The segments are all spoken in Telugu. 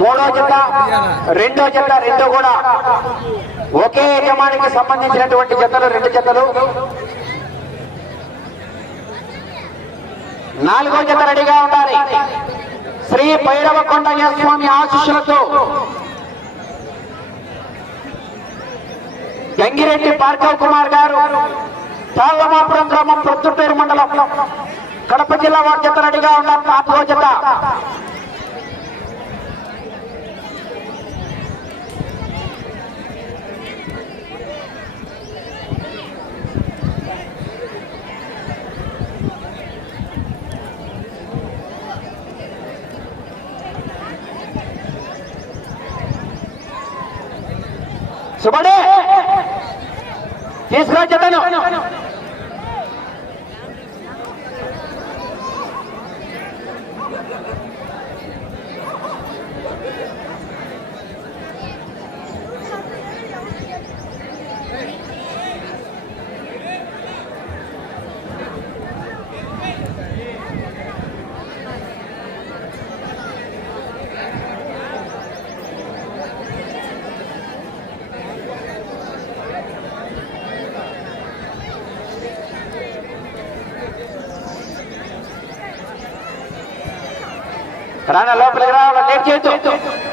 మూడో జత రెండో జత రెండు కూడా. ఒకే యజమానికి సంబంధించినటువంటి జతలు రెండు జతలు. నాలుగో జత రెడీగా ఉండాలి. శ్రీ భైరవ కొండయ్య స్వామి ఆశీస్సులతో గంగిరెడ్డి భార్గవ్ కుమార్ గారు తాళ్ళమాపురం గ్రామం ప్రొద్దుటూరు మండలం కడప జిల్లా వారి జత రెడీగా ఉన్నారు నాలుగో జత Isso é राणा लोप लग रहा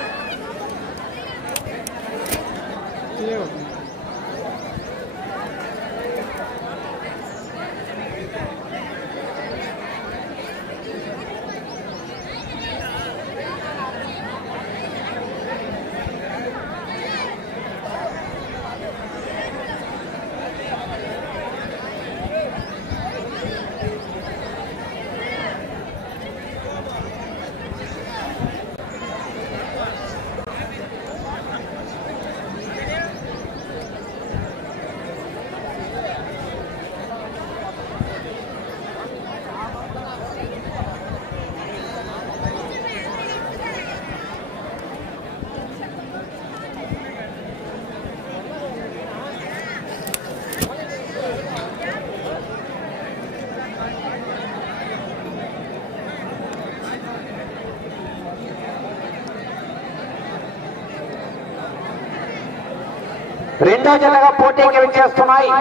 రెండో జతగా పోటీకి విచ్చేస్తున్నాయి.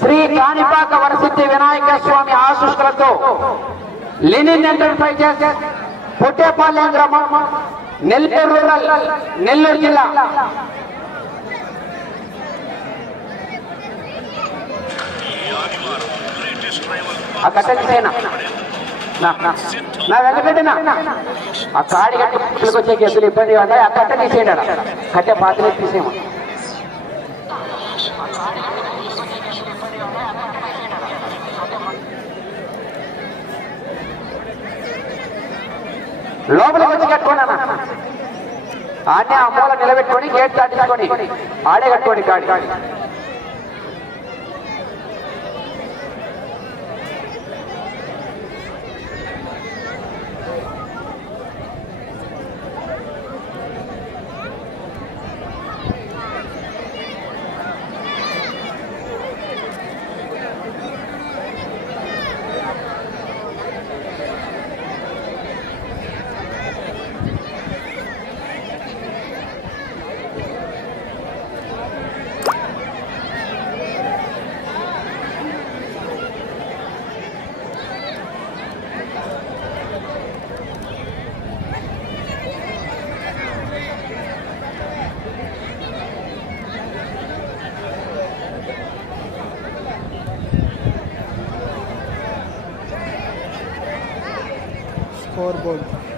శ్రీ కాణిపాక వరసిద్ధి వినాయక స్వామి ఆశీస్సులతో లెనిన్ ఎంటర్ప్రైజెస్ పొట్టేపాలెం గ్రామం నెల్లూరు రూరల్ నెల్లూరు జిల్లా. ఆ కట్టెసేనా నా నా వెంకటరెడ్డినా ఆ కాడి కట్టి వచ్చే కేసులు ఇబ్బంది ఉన్నాయి ఆ కట్ట తీసేయండి ఆడ. కట్టె పాతలే తీసేయమా లోపలికి వచ్చి కట్టుకోండి అన్న. ఆడే ఆ మూల నిలబెట్టుకొని గేట్ దాటించుకొని ఆడే కట్టుకోండి కాడి. powerball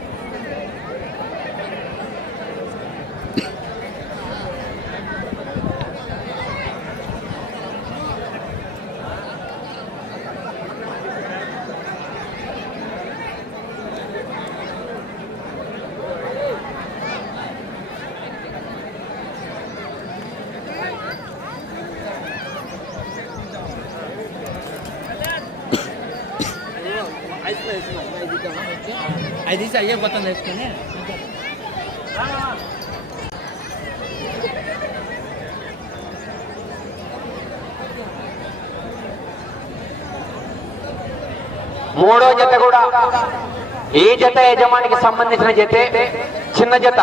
అయ్యే మొత్తం వేసుకొని మూడో జత కూడా ఈ జత యజమానికి సంబంధించిన జతే చిన్న జత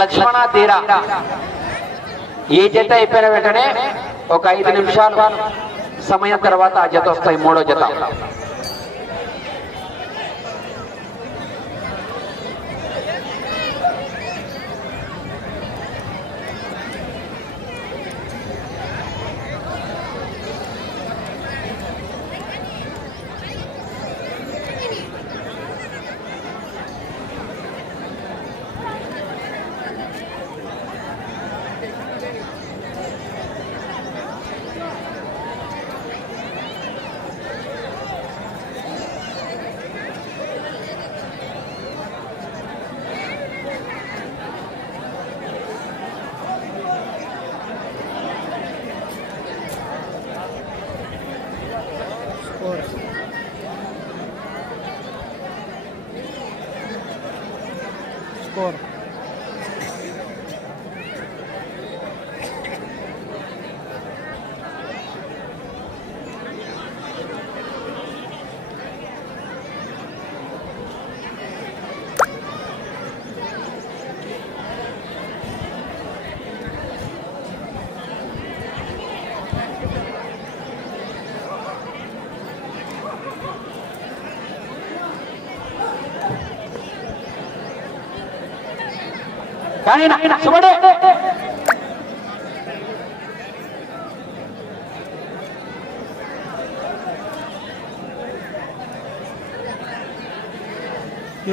లక్ష్మణ తీరా. ఈ జత అయిపోయిన వెంటనే ఒక ఐదు నిమిషాలు సమయం తర్వాత ఆ జత వస్తాయి మూడో జత. ఆయన నాయన శివుడే.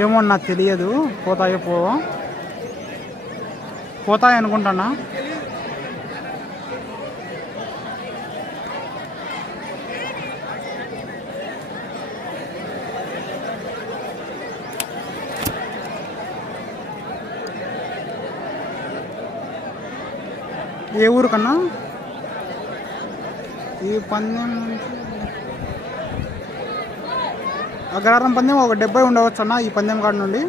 ఏమో నాకు తెలియదు. పోతాయో పోవో పోతాయి అనుకుంటానా ఏ ఊరు కన్నా? ఈ పందెం నుంచి అగ్రహారం పందెం ఒక డెబ్బై ఉండవచ్చు అన్న ఈ పందెం కాడ నుండి.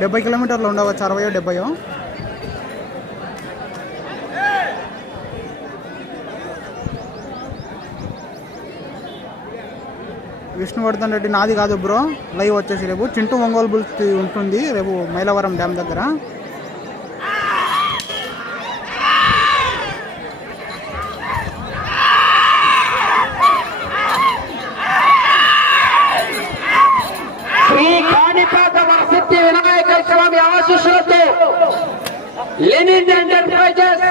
డెబ్బై కిలోమీటర్లు ఉండవచ్చు అరవయో డెబ్బయో. విష్ణువర్ధన్ రెడ్డి నాది కాదు బ్రో. లైవ్ వచ్చేసి రేపు చింటూ ఒంగోలు బుల్స్ ఉంటుంది. రేపు మైలవరం డ్యామ్ దగ్గర. శ్రీ వినాయక స్వామి ఆశీస్సులతో Lenin enterprises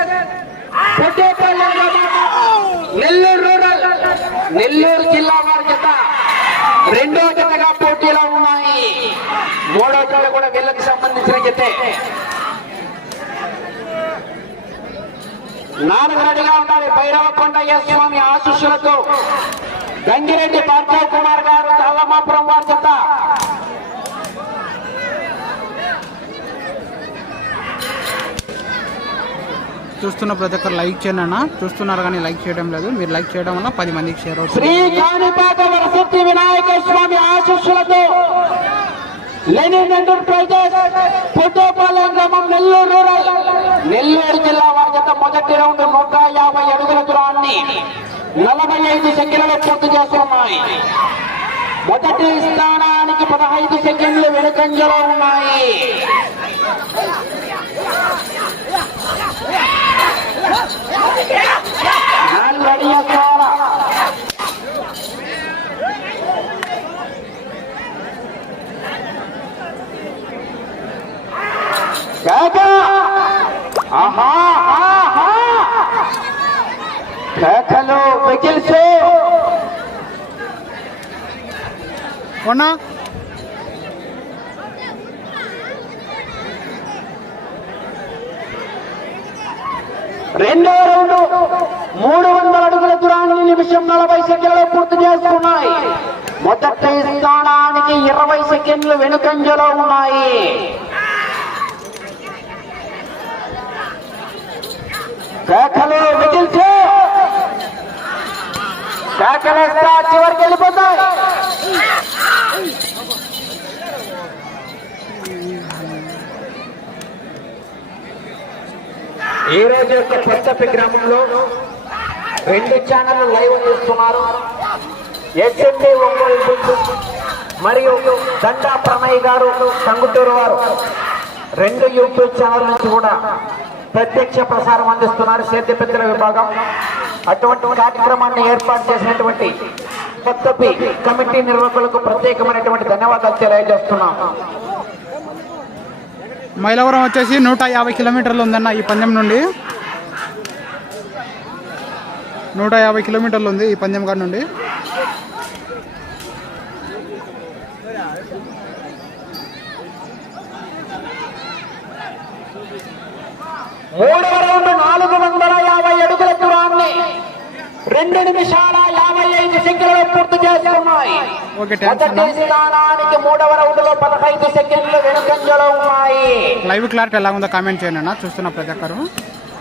Nellore rural Nellore జిల్లా వారి చేత రెండో జతగా పోటీలో ఉన్నాయి. మూడో జత కూడా వీళ్ళకి సంబంధించిన జతే. నాలుగు రెడీగా ఉండాలి. భైరవ స్వామి ఆశీస్సులతో. గంగిరెడ్డి భార్గవ్ కుమార్ గారు తల్లమాపురం వారి జత. చూస్తున్న ప్రతి ఒక్కరు లైక్ చేయండి అన్న. చూస్తున్నారు కానీ లైక్ చేయడం లేదు. మీరు లైక్ చేయడం వల్ల పది మందికి షేర్ అవుతుంది. శ్రీ వినాయక స్వామి ఆశీస్సులతో లెనిన్ ఎంటర్ప్రైజెస్ పుట్టోపాలెం గ్రామం నెల్లూరు రూరల్. నెల్లూరు జిల్లా వారి జత మొదటి రౌండ్ నూట యాభై అడుగుల దూరాన్ని నలభై ఐదు సెకండ్లలో పూర్తి చేస్తున్నాయి. మొదటి స్థానానికి పదహైదు సెకండ్లు వెనుకంజలో ఉన్నాయి. నాలుగు అడిగే ద్వారా కేక ఆహా ఆహా కేకలు మిగిల్చు అవునా రెండో రౌండ్ మూడు వందల అడుగుల దూరాన్ని నిమిషం నలభై సెకండ్లు పూర్తి చేసుకున్నాయి మొదటి స్థానానికి ఇరవై సెకండ్లు వెనుకంజలో ఉన్నాయి. కేకలు మిగిల్చు. చివరికి వెళ్ళిపోతాయి. ఈ రోజు యొక్క కొత్తపి గ్రామంలో రెండు ఛానల్ లైవ్ చేస్తున్నారు. ఎస్ఎండి ఒంగోలు మరియు దండా ప్రణయ్ గారు టంగుటూరు వారు. రెండు యూట్యూబ్ ఛానల్ నుంచి కూడా ప్రత్యక్ష ప్రసారం అందిస్తున్నారు సేద్య పెద్దల విభాగం. అటువంటి కార్యక్రమాన్ని ఏర్పాటు చేసినటువంటి కొత్తపి కమిటీ నిర్వాహకులకు ప్రత్యేకమైనటువంటి ధన్యవాదాలు తెలియజేస్తున్నాం. మైలవరం వచ్చేసి నూట యాభై కిలోమీటర్లు ఉందన్న ఈ పందెం నుండి. నూట యాభై కిలోమీటర్లు ఉంది ఈ పందెం కాడ నుండి. మూడవ రౌండ్ నాలుగు వందల యాభై అడుగుల దూరాన్ని రెండు నిమిషాల యాభై ఐదు సెకండ్లు పూర్తి చేస్తున్నాయి మొదటి స్థానానికి మూడవ రౌండ్లో పదహైదు సెకండ్లు వెనుకంజలో ఉన్నాయి. లైవ్ క్లారిటీ ఎలా ఉందో కామెంట్ చేయండి అన్న. చూస్తున్న ప్రతి ఒక్కరు.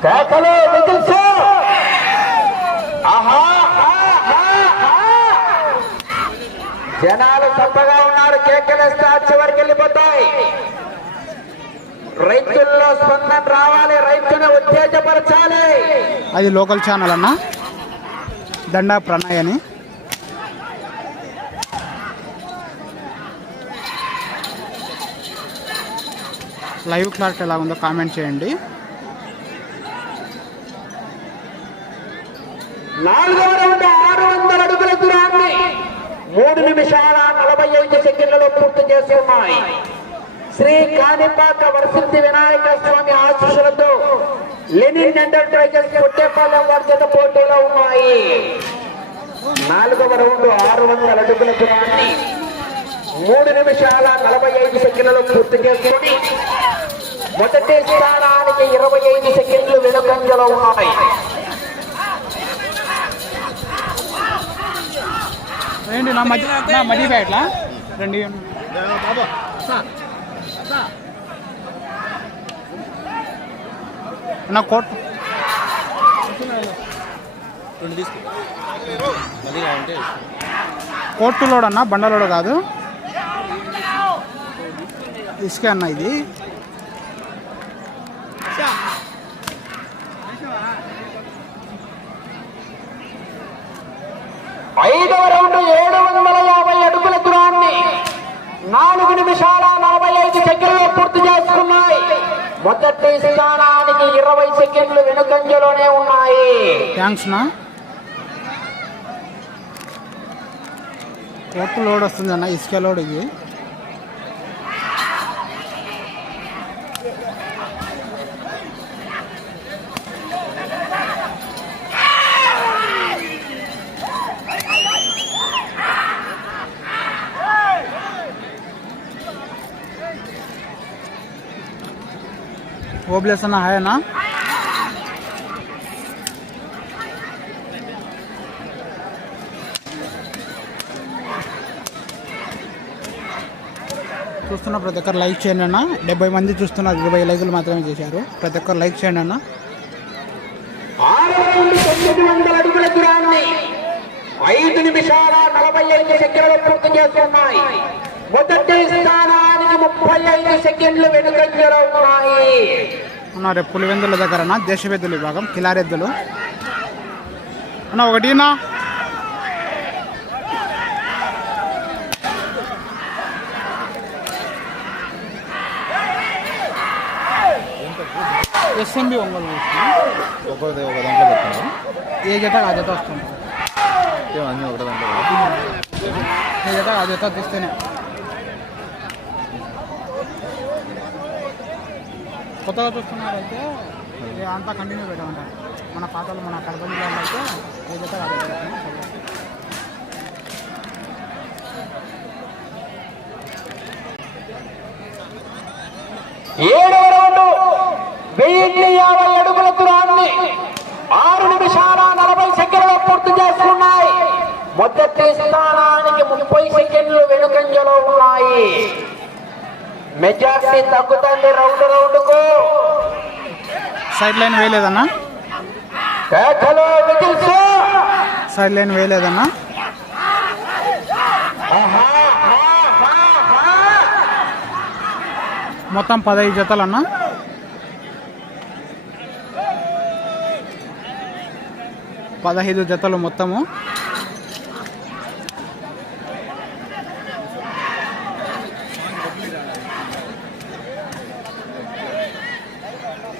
కేకలు ఆహా. జనాలు తప్పగా ఉన్నారు. కేకలేస్తే చివరికి వెళ్ళిపోతాయి. రైతుల్లో స్పందన రావాలి. రైతును ఉత్తేజపరచాలి. అది లోకల్ ఛానల్ అన్న. దండా ప్రణయ్ అని లైవ్ క్లారిటీ ఎలా ఉందో కామెంట్ చేయండి. నాలుగవ రౌండ్ ఆరు వందల అడుగుల దూరాన్ని మూడు నిమిషాల నలభై ఐదు సెకండ్లలో పూర్తి చేసి ఉన్నాయి. శ్రీ కాణిపాక వరసిద్ధి వినాయక స్వామి ఆశీస్సులతో లెనిన్ ఎంటర్ప్రైజెస్ పుట్టేపాలెం వర్జత పోటీలో ఉన్నాయి. నాలుగవ రౌండ్ ఆరు వందల అడుగుల దూరాన్ని మూడు నిమిషాల నలభై ఐదు సెకండ్లలో పూర్తి చేసుకుని మొదటి స్థానానికి ఇరవై ఐదు సెకండ్లు వెనుకంజలో ఉన్నాయి. ఏంటి నా మధ్య నా మధ్య బ్యాట్లా? రెండు. ఇవ్వండి. నా కోట్. కోర్టు లోడ్ అన్న బండ లోడ్ కాదు. ఇసుకే అన్న ఇది. ఐదవ రౌండ్ ఏడు వందల యాభై అడుగుల దూరాన్ని నాలుగు నిమిషాల నలభై ఐదు సెకండ్లు పూర్తి చేసుకున్నాయి. మొదటి స్థానానికి ఇరవై సెకండ్లు వెనుకంజలోనే ఉన్నాయి. థ్యాంక్స్ నా. కోర్టు లోడ్ వస్తుంది అన్న ఇసుక లోడ్ ఇది. ఓబ్లెస్ అన్న హాయ్ అన్న చూస్తున్న ప్రతి ఒక్కరు లైక్ చేయండి అన్న. డెబ్బై మంది చూస్తున్నారు ఇరవై లైకులు మాత్రమే చేశారు. ప్రతి ఒక్కరు లైక్ చేయండి అన్న. అడుగుల దూరాన్ని ఐదు నిమిషాల నలభై ఐదు సెకండ్లు పూర్తి చేస్తున్నాయి. మొదటి స్థానానికి ముప్పై ఐదు సెకండ్లు వెనుకంజలో ఉన్నాయి. అన్న రేపు పులివెందుల దగ్గర అన్న దేశపెద్దుల విభాగం కిలారెద్దులు. అన్న ఒకటినా ఎస్ఎంబి ఒంగోలు వస్తుంది. ఒక్కొక్కటి ఒక దాంట్లో ఏ జత ఆ జత వస్తుంది. అన్నీ ఒకటి దాంట్లో. ఏ జత ఆ జత తీస్తేనే. కొత్తగా చూస్తున్నారు ఇది అంతా కంటిన్యూ పెట్టమంటారు. మన పాతలు మన కడప జిల్లాలో అయితే ఏదైతే ఏడవ రౌండ్ వెయ్యి యాభై అడుగుల దూరాన్ని ఆరు నిమిషాల నలభై సెకండ్లు పూర్తి చేసుకున్నాయి. మొదటి స్థానానికి ముప్పై సెకండ్లు వెనుకంజలో ఉన్నాయి. మెజార్టీ తగ్గుతుంది రౌండ్ రౌండ్కు సైడ్ లైన్ వేయలేదన్నా? సైడ్ లైన్ వేయలేదన్నా మొత్తం పదహైదు జతలన్నా? పదహైదు జతలు మొత్తము.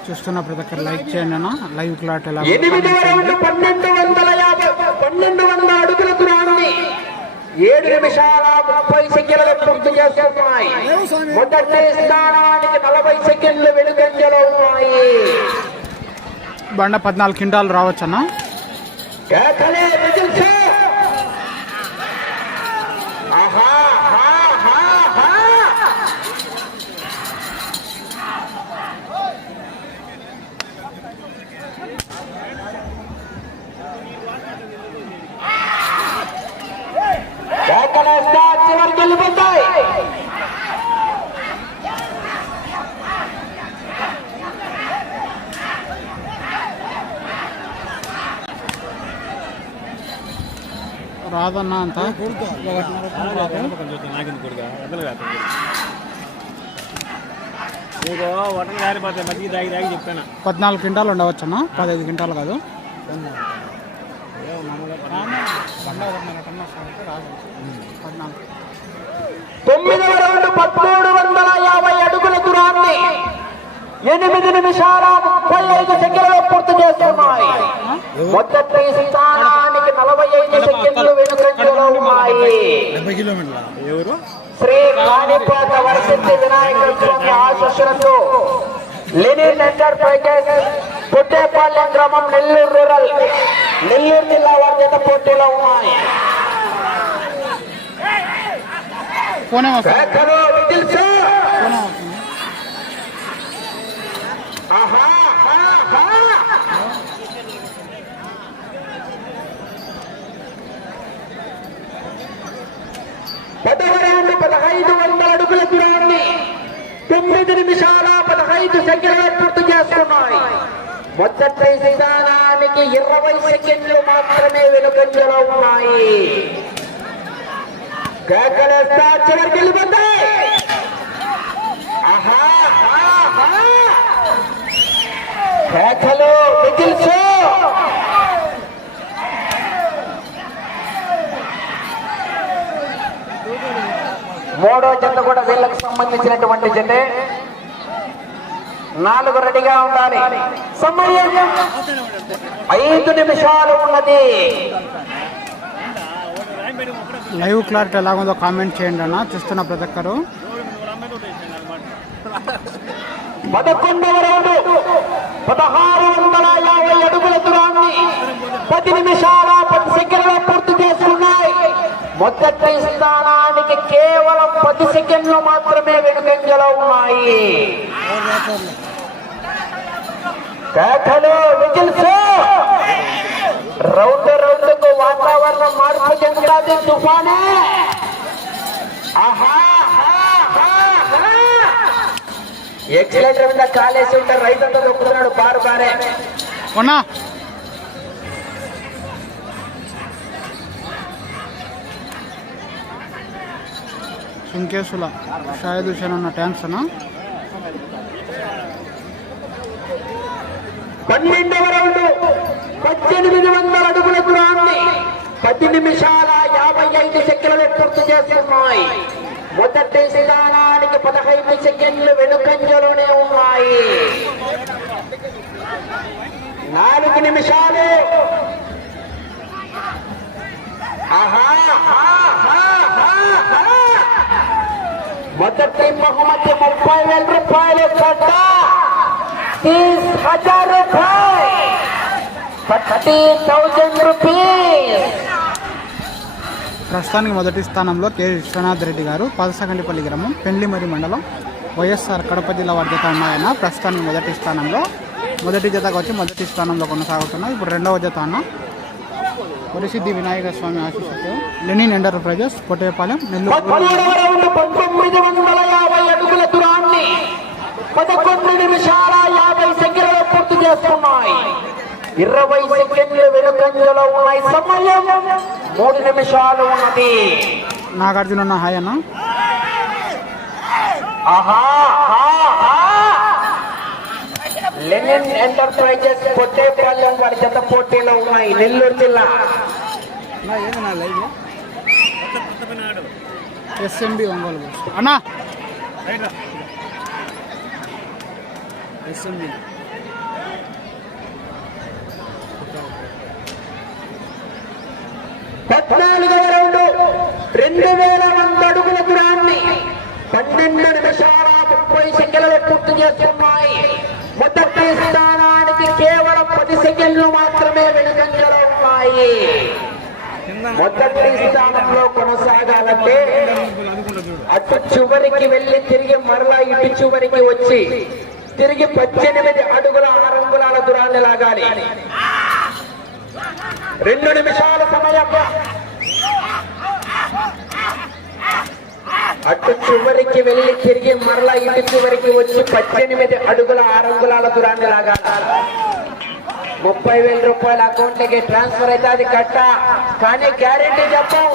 చూస్తున్న ప్రతి ఒక్కరు లైక్ చేయండి అన్న. లైవ్ క్లాట్ ఎలా ఎనిమిది పన్నెండు వందల యాభై పన్నెండు వందల అడుగుల దూరాన్ని ఏడు నిమిషాల ముప్పై సెకండ్లు పూర్తి చేస్తున్నాయి. మొదటి స్థానానికి నలభై సెకండ్లు వెనుకంజలో ఉన్నాయి. బండ పద్నాలుగు క్వింటాలు రావచ్చన్నా కేకలే విజిల్స్. ఆహా, హా, హా, హా. కేకలేస్తే చివరికి వెళ్ళిపోతాయి రాదన్నా అంత? పద్నాలుగు క్వింటాలు ఉండవచ్చన్నా? పదహైదు క్వింటాలు కాదు. తొమ్మిదవ రౌండ్ పదమూడు వందల యాభై అడుగుల దూరాన్ని ఎనిమిది నిమిషాల ముప్పై ఐదు సెకండ్లు పూర్తి చేస్తున్నాయి. మొదటి స్థానానికి నలభై ఐదు సెకండ్లు వెనుకంజలో ఉన్నాయి ఎవరు శ్రీ కాణిపాక వరసిద్ధి వినాయక స్వామి ఆశీస్సులతో లెనిన్ ఎంటర్ప్రైజెస్ పుట్టేపాలెం గ్రామం నెల్లూరు రూరల్. నెల్లూరు జిల్లా వారి పోటీలో ఉన్నాయి. ఫోనే వస్తుంది కేకలు విజిల్స్. ఫోనే వస్తుంది ఆహా, హా, హా. పదవ రౌండ్ పదహైదు వందల అడుగుల దూరాన్ని తొమ్మిది నిమిషాల పదహైదు సెకండ్లు పూర్తి చేస్తున్నాయి. మొదటి స్థానానికి ఇరవై సెకండ్లు మాత్రమే వెనుకంజలో ఉన్నాయి. కేకలేస్తా చివరికి వెళ్ళిపోతాయి ఆహా, ఆహా. కేకలు మూడో జత కూడా వీళ్ళకి సంబంధించినటువంటి జతే. నాలుగు రెడీగా ఉండాలి. సమయం ఐదు నిమిషాలు ఉన్నది. లైవ్ క్లారిటీ ఎలాగుందో కామెంట్ చేయండి అన్న. చూస్తున్న ప్రతి ఒక్కరు. పదకొండవ రౌండ్. పదహారు వందల యాభై అడుగుల దూరాన్ని పది నిమిషాల పది సెకండ్లు పూర్తి చేసుకున్నాయి మొదటి కేవలం పది సెకండ్లు మాత్రమే వెనుకంజలో ఉన్నాయి. రౌండ్ రౌండ్ వాతావరణం మార్పు చెందాది తుఫానే. ఆహా ఆహా. ఎక్సలేటర్ మీద కాలేసి ఉంటే రైతు నొక్కుతున్నాడు బారు బారే. ఉన్నా ఇంకేసుల షాయద్ హుసేన్ అన్న ట్యాంక్స్ అన్న. పన్నెండవ రౌండ్ పద్దెనిమిది వందల అడుగుల దూరాన్ని పది నిమిషాల యాభై ఐదు సెకండ్లు పూర్తి చేస్తున్నాయి మొదటి స్థానానికి పదహైదు సెకండ్లు వెనుకంజలోనే ఉన్నాయి. నాలుగు నిమిషాలు. ఆహా. మొదటి బహుమతి ముప్పై వేల రూపాయలు చట్ట. తీస్ హజార్ ప్రస్తుతానికి మొదటి స్థానంలో కె. విశ్వనాథ్ రెడ్డి గారు పదసగండిపల్లి గ్రామం పెండ్లిమరి మండలం వైఎస్ఆర్ కడప జిల్లా వర్ధత ఉన్నాయన్న ప్రస్తుతానికి మొదటి స్థానంలో మొదటి జతకు వచ్చి మొదటి స్థానంలో కొనసాగుతున్నాయి. ఇప్పుడు రెండవ జత అన్న. వరిసిద్ధి వినాయక స్వామి ఆశీస్సుతో లెనిన్ ఎంటర్ప్రైజెస్ పొట్టేపాలెం నెల్లూరు. పదమూడవ రౌండ్ పంతొమ్మిది వందల యాభై అడుగుల దూరాన్ని పదకొండు నిమిషాల యాభై సెకండ్లు పూర్తి చేస్తున్నాయి. ఇరవై సెకండ్లు వెనుకంజలో ఉన్నాయి. సమయం మూడు నిమిషాలు ఉన్నది. నాగార్జున హాయ్ అన్న. ఆహా. లెనిన్ ఎంటర్ప్రైజెస్ పొట్టేపాలెం వారి జత పోటీలో ఉన్నాయి. నెల్లూరు జిల్లా. S M B Ongole. అన్నా! ఎస్ఎంబి పద్నాలుగవ రౌండ్ రెండు వేల వంద అడుగుల దూరాన్ని పన్నెండు నిమిషాల ముప్పై సెకండ్లు పూర్తి చేస్తున్నాయి. మొదటి స్థానానికి కేవలం పది సెకండ్లు మాత్రమే వెనుకంజలో ఉన్నాయి. మొదటి స్థానంలో కొనసాగాలంటే అటు చివరికి వెళ్ళి తిరిగి మరలా ఇటు చివరికి వచ్చి తిరిగి పద్దెనిమిది అడుగుల ఆరంగులాల దూరాన్ని లాగాలి. రెండు నిమిషాల సమయం. అటు చివరికి వెళ్ళి తిరిగి మరలా ఇటు చివరికి వచ్చి పద్దెనిమిది అడుగుల ఆరు అంగుళాల దూరాన్ని లాగాలి. ముప్పై వేల రూపాయల అకౌంట్లకి ట్రాన్స్ఫర్ అయితే అది కట్ట. కానీ గ్యారెంటీ చెప్పం.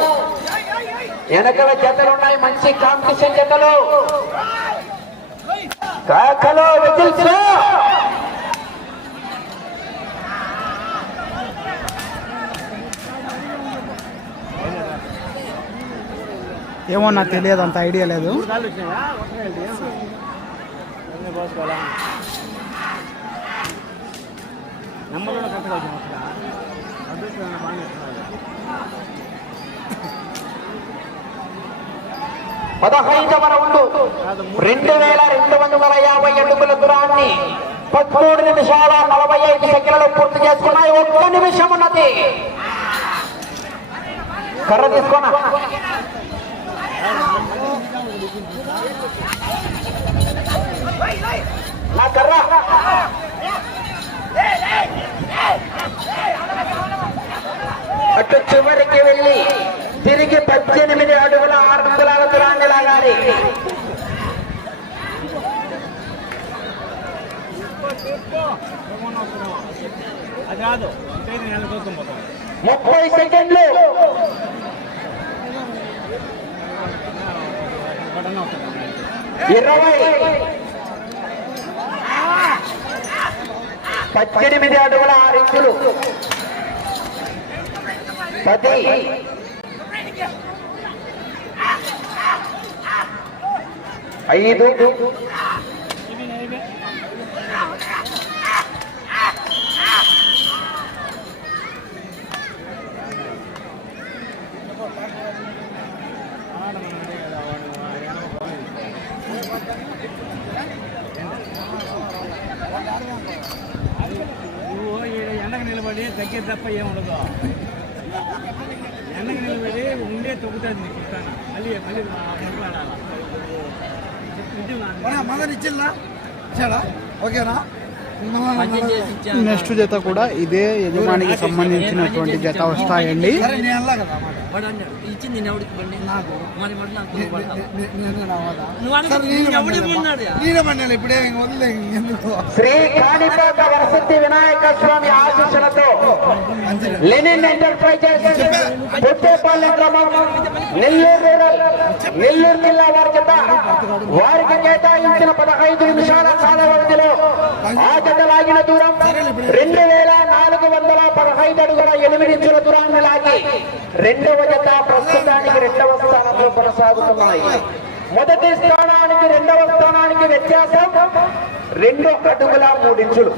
వెనకల జతలు ఉన్నాయి మంచి కాంపిటీషన్ జతలు. కాకలో విజిల్స్ ఏమో నాకు తెలియదు అంత ఐడియా లేదు. పదహైదవ రౌండ్ రెండు వేల రెండు వందల యాభై అడుగుల దూరాన్ని పదమూడు నిమిషాల నలభై ఐదు సెకండ్లు పూర్తి చేసుకున్నాయి. ఒక్క నిమిషం ఉన్నది కర్ర తీసుకున్నా నా కర్ర అటు చివరికి వెళ్ళి తిరిగి పద్దెనిమిది అడుగుల ఆరు అంగుళాల దూరాన్ని లాగాలి అది కాదు ముప్పై సెకండ్లు. ఇరవై పద్దెనిమిది అడుగుల ఆరు ఇంచులు. పది. ఐదు. తప్ప ఏముండదు ఎండకు నిలబడి ఉండే తొక్కుతుంది నీకు ఇస్తాను మళ్ళీ మాట్లాడాలా? నెక్స్ట్ జత కూడా ఇదే యజమానికి సంబంధించినటువంటి జత వస్తాయండి. ఇచ్చింది నేను బండి? నాకు. మరి మరి నాకు? నువ్వు ఇప్పుడే ఎందుకు? శ్రీ కాణిపాక వినాయక స్వామి ఆశీస్సులతో లెనిన్ ఎంటర్ప్రైజెస్ పుట్టేపల్లి గ్రామం నెల్లూరు రూరల్ నెల్లూరు జిల్లా వారి చేత వారికి కేటాయించిన పదహైదు నిమిషాల కాల వ్యవధిలో ఆ జత లాగిన దూరం రెండు వేల నాలుగు వందల పదహైదు అడుగుల ఎనిమిది ఇంచుల దూరాన్ని లాగి రెండవ జత ప్రస్తుతానికి రెండవ స్థానంలో కొనసాగుతున్నాయి. మొదటి స్థానానికి రెండవ స్థానానికి వ్యత్యాసం రెండు అడుగుల మూడించులు